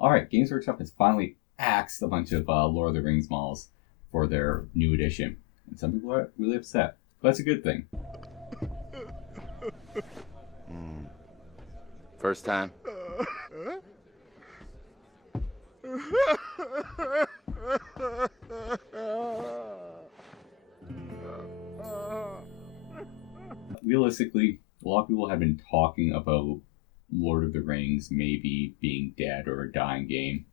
Alright, Games Workshop has finally axed a bunch of Lord of the Rings models for their new edition. And some people are really upset. But that's a good thing. First time? Realistically, a lot of people have been talking about Lord of the Rings maybe being dead or a dying game.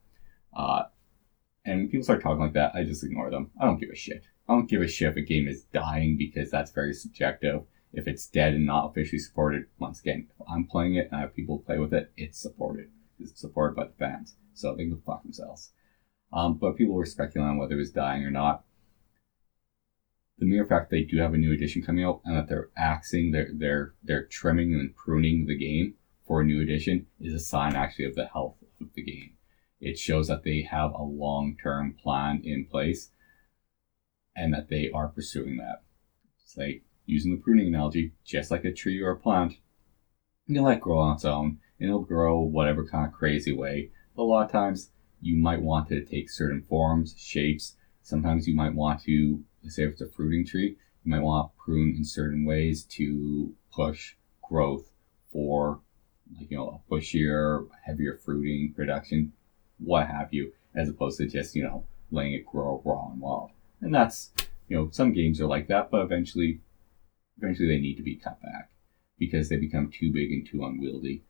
And when people start talking like that, I just ignore them. I don't give a shit. I don't give a shit if a game is dying because that's very subjective. If it's dead and not officially supported, once again, if I'm playing it and I have people play with it, it's supported. It's supported by the fans. So they can go fuck themselves. But people were speculating on whether it was dying or not. The mere fact they do have a new edition coming out and that they're axing, they're trimming and pruning the game for a new edition is a sign actually of the health of the game. It shows that they have a long-term plan in place and that they are pursuing that. It's like using the pruning analogy, just like a tree or a plant, you let it grow on its own and it'll grow whatever kind of crazy way. But a lot of times you might want it to take certain forms, shapes. Sometimes you might want to, say if it's a fruiting tree, you might want to prune in certain ways to push growth for, like, a bushier, heavier fruiting production, what have you, as opposed to just, letting it grow raw and wild. And that's, some games are like that, but eventually they need to be cut back because they become too big and too unwieldy.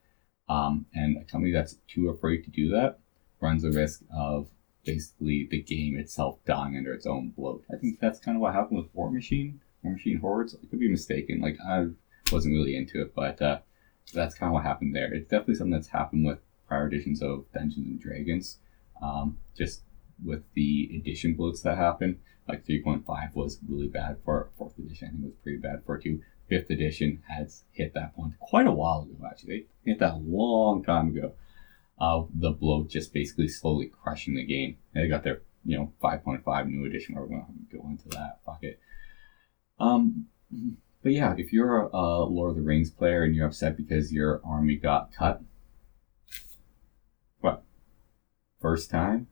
And a company that's too afraid to do that runs the risk of basically the game itself dying under its own bloat. I think that's kind of what happened with War Machine Hordes. I could be mistaken. Like, I wasn't really into it, but that's kind of what happened there. It's definitely something that's happened with prior editions of Dungeons and Dragons. Just with the edition bloats that happened. Like 3.5 was really bad for 4th edition. I think it was pretty bad for 2. 5th edition has hit that point quite a while ago, actually. They hit that a long time ago. The bloat just basically slowly crushing the game. And they got their, 5.5 new edition. We're going to go into that. Fuck it. But yeah, if you're a Lord of the Rings player and you're upset because your army got cut, what? First time?